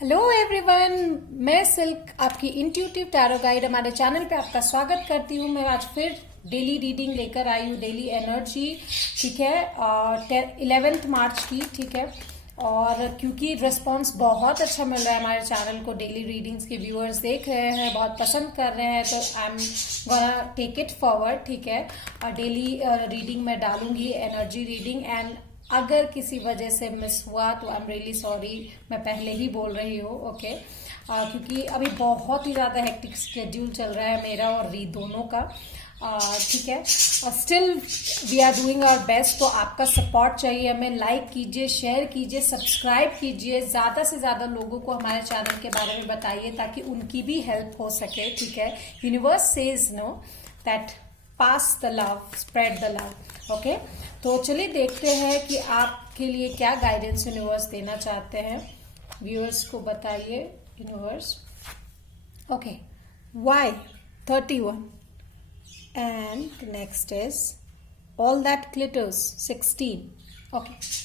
Hello everyone, मैं silk आपकी intuitive tarot guide हमारे चैनल पे आपका स्वागत करती हूँ। मैं आज फिर डेली रीडिंग लेकर आई हूँ, डेली एनर्जी, ठीक है, 11 मार्च की, ठीक है। और क्योंकि रिस्पांस बहुत अच्छा मिल रहा है हमारे चैनल को, डेली रीडिंग्स के व्यूअर्स देख रहे हैं, बहुत पसंद कर रहे हैं, तो I am gonna take it forward, ठीक है। और डेली रीडिंग में डालूंगी एनर्जी रीडिंग, एंड अगर किसी वजह से मिस हुआ तो आई एम रियली सॉरी, मैं पहले ही बोल रही हूँ, ओके। क्योंकि अभी बहुत ही ज़्यादा हेक्टिक शेड्यूल चल रहा है मेरा और री दोनों का, ठीक है। और still we are doing our best, तो आपका सपोर्ट चाहिए हमें। लाइक कीजिए, शेयर कीजिए, सब्सक्राइब कीजिए, ज़्यादा से ज़्यादा लोगों को हमारे चैनल के बारे में बताइए ताकि उनकी भी हेल्प हो सके, ठीक है। Universe says know that pass the love, spread the love, okay. तो चलिए देखते हैं कि आपके लिए क्या गाइडेंस यूनिवर्स देना चाहते हैं। व्यूअर्स को बताइए universe, okay. Y 31 and next is all that glitters 16, okay.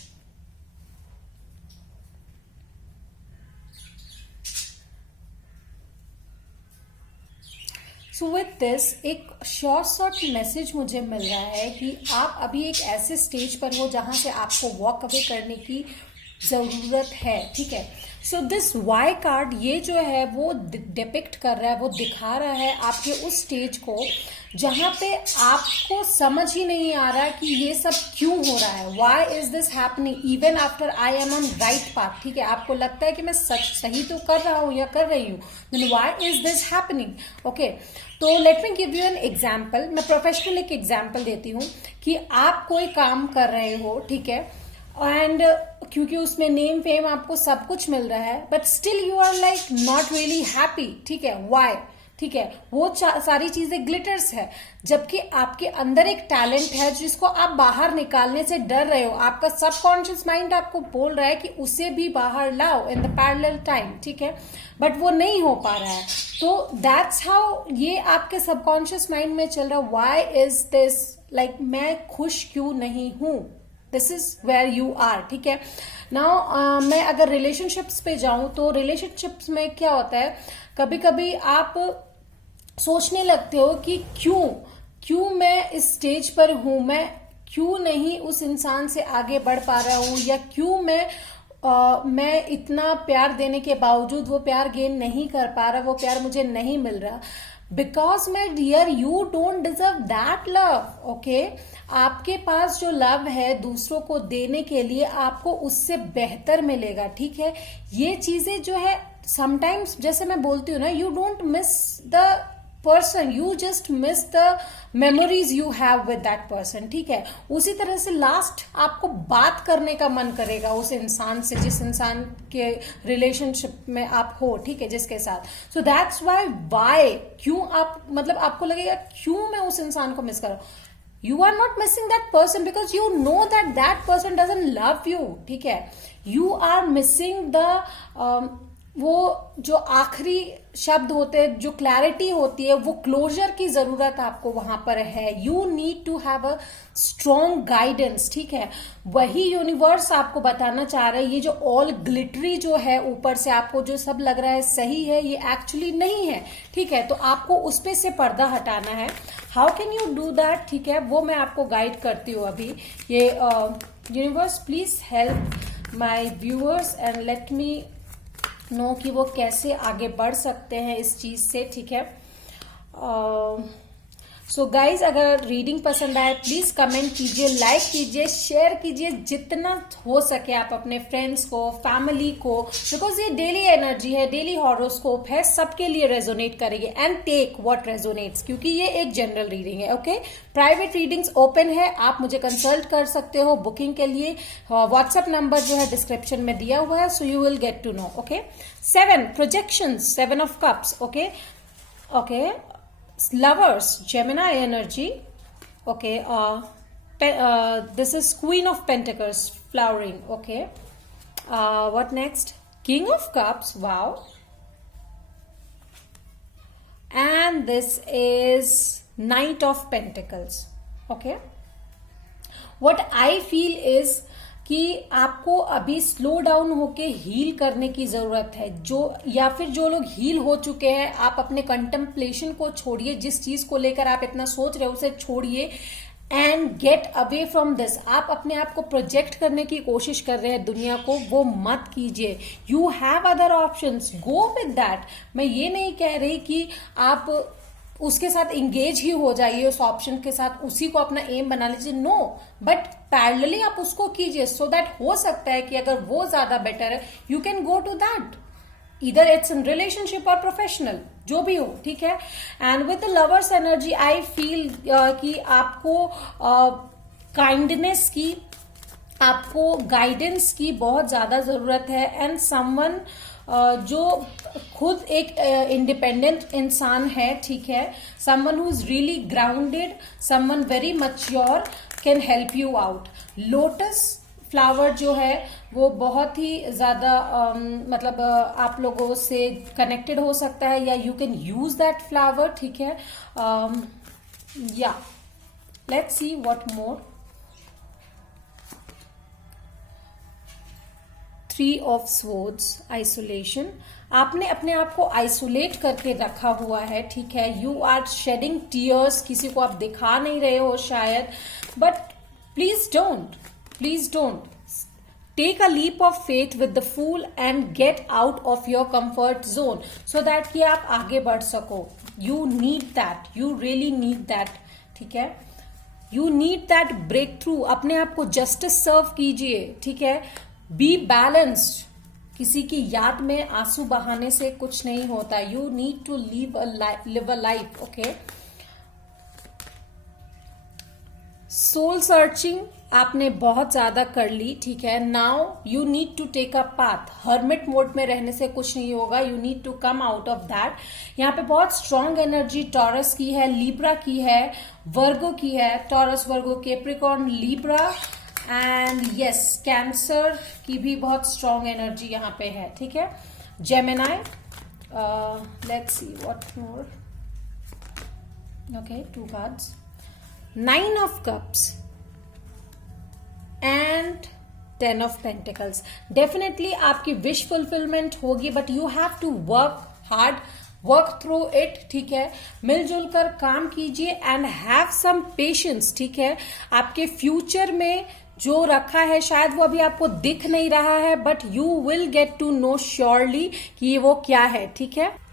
So with this एक शॉर्ट मैसेज मुझे मिल रहा है कि आप अभी एक ऐसे स्टेज पर हो जहां से आपको वॉक अवे करने की ज़रूरत है, ठीक है। सो दिस वाई कार्ड ये जो है वो डिपिक्ट कर रहा है, वो दिखा रहा है आपके उस स्टेज को जहां पे आपको समझ ही नहीं आ रहा कि ये सब क्यों हो रहा है। Why is this happening even after I am on right path, ठीक है। आपको लगता है कि मैं सही तो कर रहा हूं या कर रही हूं, then why is this happening, okay. तो let me give you an example. मैं प्रोफेशनल एक एग्जाम्पल देती हूँ कि आप कोई काम कर रहे हो, ठीक है, एंड क्योंकि उसमें नेम फेम आपको सब कुछ मिल रहा है, but still you are like not really happy, ठीक है। वाई, ठीक है, वो सारी चीजें ग्लिटर्स है, जबकि आपके अंदर एक टैलेंट है जिसको आप बाहर निकालने से डर रहे हो। आपका सबकॉन्शियस माइंड आपको बोल रहा है कि उसे भी बाहर लाओ इन द पैरेलल टाइम, ठीक है, बट वो नहीं हो पा रहा है। तो दैट्स हाउ ये आपके सबकॉन्शियस माइंड में चल रहा है। व्हाई इज दिस, लाइक मैं खुश क्यों नहीं हूं, this is where you are, ठीक है। नाउ मैं अगर रिलेशनशिप्स पे जाऊं तो रिलेशनशिप्स में क्या होता है, कभी कभी आप सोचने लगते हो कि क्यों मैं इस स्टेज पर हूं, मैं क्यों नहीं उस इंसान से आगे बढ़ पा रहा हूं, या क्यों मैं इतना प्यार देने के बावजूद वो प्यार गेन नहीं कर पा रहा, वो प्यार मुझे नहीं मिल रहा। Because my dear you don't deserve that love, okay. आपके पास जो लव है दूसरों को देने के लिए, आपको उससे बेहतर मिलेगा, ठीक है। ये चीजें जो है समटाइम्स, जैसे मैं बोलती हूँ ना, you don't miss the person, you just miss the memories you have with that person, ठीक है। उसी तरह से लास्ट आपको बात करने का मन करेगा उस इंसान से, जिस इंसान के रिलेशनशिप में आप हो, ठीक है, जिसके साथ। सो दैट्स वाई क्यों आप, मतलब आपको लगेगा क्यों मैं उस इंसान को मिस कर रहा हूं। You are not missing that person because you know that that person doesn't love you, ठीक है। यू आर मिसिंग द वो जो आखिरी शब्द होते हैं, जो क्लैरिटी होती है, वो क्लोजर की जरूरत आपको वहां पर है। You need to have a strong guidance, ठीक है। वही यूनिवर्स आपको बताना चाह रहा है, ये जो ऑल ग्लिटरी जो है ऊपर से आपको जो सब लग रहा है सही है, ये एक्चुअली नहीं है, ठीक है। तो आपको उस पे से पर्दा हटाना है। How can you do that, ठीक है, वो मैं आपको गाइड करती हूँ अभी। ये universe please help my viewers and let me know कि वो कैसे आगे बढ़ सकते हैं इस चीज से, ठीक है। सो गाइज, अगर रीडिंग पसंद आए प्लीज कमेंट कीजिए, लाइक कीजिए, शेयर कीजिए, जितना हो सके आप अपने फ्रेंड्स को, फैमिली को, बिकॉज ये डेली एनर्जी है, डेली हॉरोस्कोप है, सबके लिए रेजोनेट करेगी। एंड टेक व्हाट रेजोनेट्स, क्योंकि ये एक जनरल रीडिंग है, ओके। प्राइवेट रीडिंग्स ओपन है, आप मुझे कंसल्ट कर सकते हो बुकिंग के लिए। व्हाट्सएप नंबर जो है डिस्क्रिप्शन में दिया हुआ है, so you will get to know, okay. 7 projections, 7 of cups, okay, okay. Lovers, Gemini energy, okay. This is Queen of Pentacles, flowering, okay. What next? King of Cups, wow. And this is Knight of Pentacles, okay. What I feel is कि आपको अभी slow down होके heal करने की जरूरत है। या फिर जो लोग हील हो चुके हैं, आप अपने कंटेम्पलेशन को छोड़िए, जिस चीज को लेकर आप इतना सोच रहे हो उसे छोड़िए and get away from this. आप अपने आप को प्रोजेक्ट करने की कोशिश कर रहे हैं दुनिया को, वो मत कीजिए। You have other options, go with that. मैं ये नहीं कह रही कि आप उसके साथ इंगेज ही हो जाइए, उस ऑप्शन के साथ उसी को अपना एम बना लीजिए, नो, बट पैरेलली आप उसको कीजिए, सो दैट हो सकता है कि अगर वो ज्यादा बेटर है, you can go to that, इधर इट्स इन रिलेशनशिप और प्रोफेशनल, जो भी हो, ठीक है। And with the lovers energy I feel कि आपको काइंडनेस की, आपको गाइडेंस की बहुत ज्यादा जरूरत है। एंड समवन जो खुद एक इंडिपेंडेंट इंसान है, ठीक है, someone who is really grounded, someone very mature can help you out. Lotus flower जो है वो बहुत ही ज्यादा मतलब आप लोगों से कनेक्टेड हो सकता है, या you can use that flower, ठीक है। या let's see what more. 3 of swords, isolation. आपने अपने आप को आइसोलेट करके रखा हुआ है, ठीक है। यू आर शेडिंग टीयर्स, किसी को आप दिखा नहीं रहे हो शायद, but please don't take a leap of faith with the fool and get out of your comfort zone, so that कि आप आगे बढ़ सको। You need that, you really need that, ठीक है। You need that breakthrough. अपने आप को जस्टिस सर्व कीजिए, ठीक है। Be balanced. किसी की याद में आंसू बहाने से कुछ नहीं होता। You need to live a life, okay. Soul searching आपने बहुत ज्यादा कर ली, ठीक है। Now you need to take a path. Hermit mode में रहने से कुछ नहीं होगा, you need to come out of that. यहाँ पे बहुत स्ट्रांग एनर्जी टॉरस की है, लिब्रा की है, वर्गो की है। Taurus, Virgo, Capricorn, Libra and yes cancer की भी बहुत स्ट्रांग एनर्जी यहाँ पे है, ठीक है। Gemini, let's see what more. Okay, 2 cards. 9 of cups and 10 of pentacles. Definitely आपकी विश फुलफिलमेंट होगी, but you have to work hard, work through it, ठीक है। मिलजुल कर काम कीजिए एंड हैव सम पेशेंस, ठीक है। आपके फ्यूचर में जो रखा है शायद वो अभी आपको दिख नहीं रहा है, but you will get to know surely कि वो क्या है, ठीक है।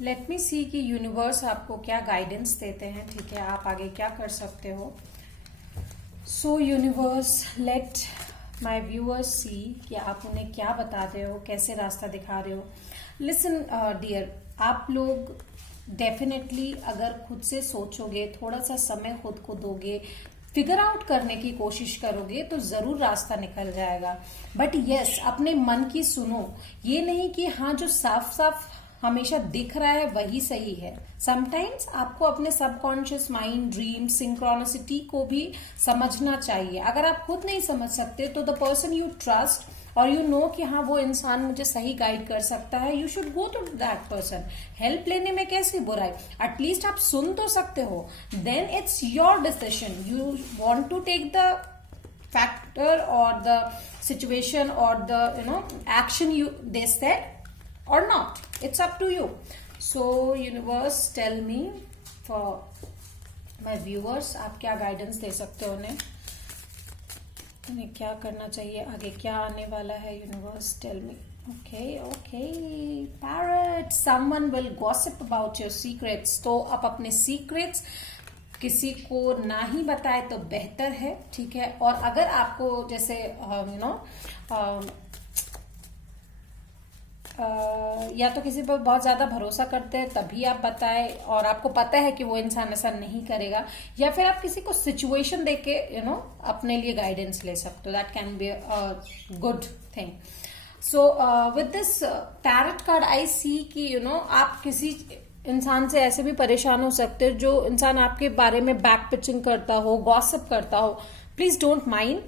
लेट मी सी कि यूनिवर्स आपको क्या गाइडेंस देते हैं, ठीक है। आप आगे क्या कर सकते हो। So universe, let my viewers see कि आप उन्हें क्या बता रहे हो, कैसे रास्ता दिखा रहे हो। लिसन डियर, आप लोग डेफिनेटली अगर खुद से सोचोगे, थोड़ा सा समय खुद को दोगे, फिगर आउट करने की कोशिश करोगे, तो जरूर रास्ता निकल जाएगा। बट यस, अपने मन की सुनो। ये नहीं कि हाँ जो साफ साफ हमेशा दिख रहा है वही सही है। समटाइम्स आपको अपने सबकॉन्शियस माइंड, ड्रीम, सिंक्रोनिसिटी को भी समझना चाहिए। अगर आप खुद नहीं समझ सकते तो द पर्सन यू ट्रस्ट और यू नो कि हाँ वो इंसान मुझे सही गाइड कर सकता है, you should go to that person. Help लेने में कैसी बुराई, एटलीस्ट आप सुन तो सकते हो। Then it's your decision, you want to take the factor और द सिचुएशन और the action you they said or not. It's up to you. So universe, tell me for my viewers, आप क्या guidance दे सकते हो उन्हें क्या करना चाहिए, आगे क्या आने वाला है। Universe, tell me. Okay parrot, someone will gossip about your secrets. तो आप अपने सीक्रेट्स किसी को ना ही बताए तो बेहतर है, ठीक है। और अगर आपको जैसे या तो किसी पर बहुत ज्यादा भरोसा करते हैं तभी आप बताएं, और आपको पता है कि वो इंसान ऐसा नहीं करेगा, या फिर आप किसी को सिचुएशन देके अपने लिए गाइडेंस ले सकते हो। That can be a good thing. So with this tarot card I see कि आप किसी इंसान से ऐसे भी परेशान हो सकते हो जो इंसान आपके बारे में बैक पिचिंग करता हो, गॉसिप करता हो। प्लीज डोंट माइंड,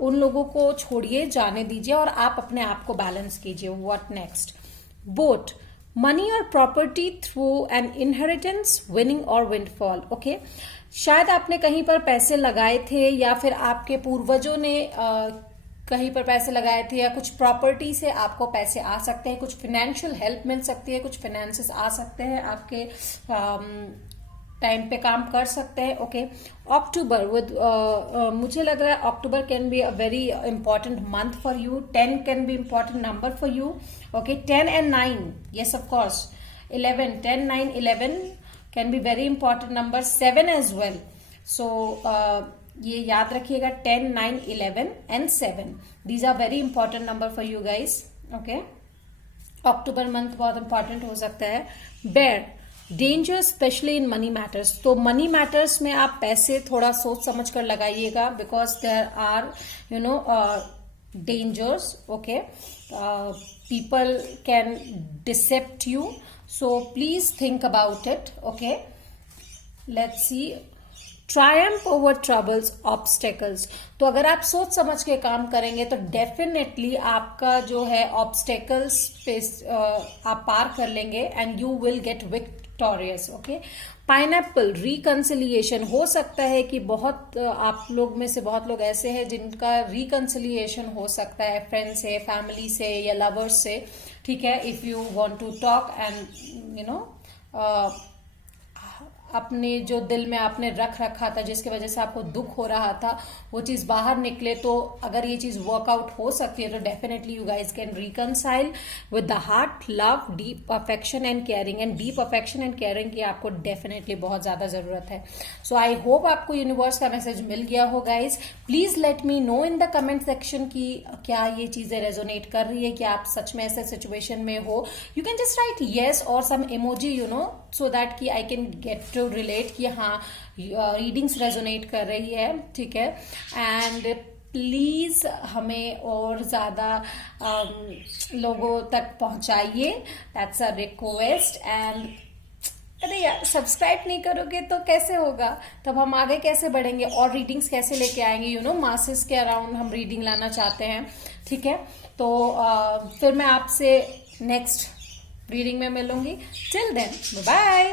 उन लोगों को छोड़िए, जाने दीजिए और आप अपने आप को बैलेंस कीजिए। What next. बोट, मनी और property through an inheritance, winning और विंडफॉल। ओके, शायद आपने कहीं पर पैसे लगाए थे या फिर आपके पूर्वजों ने कहीं पर पैसे लगाए थे, या कुछ प्रॉपर्टी से आपको पैसे आ सकते हैं, कुछ फाइनेंशियल हेल्प मिल सकती है, कुछ फाइनेंसेस आ सकते हैं, आपके टाइम पे काम कर सकते हैं। ओके, अक्टूबर विद मुझे लग रहा है October can be a very important month for you. 10 can be important number for you. Okay, 10 and 9, yes of course, 11, 10, 9, 11 can be very important number, 7 as well. So ये याद रखिएगा, 10, 9, 11 and 7, these are very important number for you guys. Okay, अक्टूबर month बहुत important हो सकता है। Bear, danger specially in money matters. तो money matters में आप पैसे थोड़ा सोच समझ कर लगाइएगा, because there are dangers. Okay, people can decept you, so please think about it. Okay, let's see. Triumph over troubles, obstacles. तो अगर आप सोच समझ के काम करेंगे तो डेफिनेटली आपका जो है ऑब्स्टेकल्स पे आप पार कर लेंगे and you will gate victorious. Okay, pineapple, reconciliation. हो सकता है कि बहुत आप लोग में से बहुत लोग ऐसे हैं जिनका रिकंसिलिएशन हो सकता है फ्रेंड से, फैमिली से या लवर्स से। ठीक है, if you want to talk and you know अपने जो दिल में आपने रख रखा था, जिसकी वजह से आपको दुख हो रहा था, वो चीज बाहर निकले, तो अगर ये चीज वर्कआउट हो सकती है तो definitely you guys can reconcile with the heart, love, deep affection and caring. And deep affection and caring की आपको डेफिनेटली बहुत ज्यादा जरूरत है। सो आई होप आपको यूनिवर्स का मैसेज मिल गया हो guys. Please let me know in the comment section की क्या ये चीजें रेजोनेट कर रही है, कि आप सच में ऐसे सिचुएशन में हो। You can just write yes और some emoji, you know, so that कि I can get to relate कि हाँ रीडिंग्स रेजोनेट कर रही है। ठीक है, एंड प्लीज हमें और ज्यादा लोगों तक पहुंचाइए, दैट्स अ रिक्वेस्ट। एंड अरे यार, सब्सक्राइब नहीं करोगे तो कैसे होगा, तब हम आगे कैसे बढ़ेंगे और रीडिंग्स कैसे लेके आएंगे, यू नो, मासेस के अराउंड हम रीडिंग लाना चाहते हैं। ठीक है, तो फिर मैं आपसे नेक्स्ट रीडिंग में मिलूंगी। Till then, bye bye.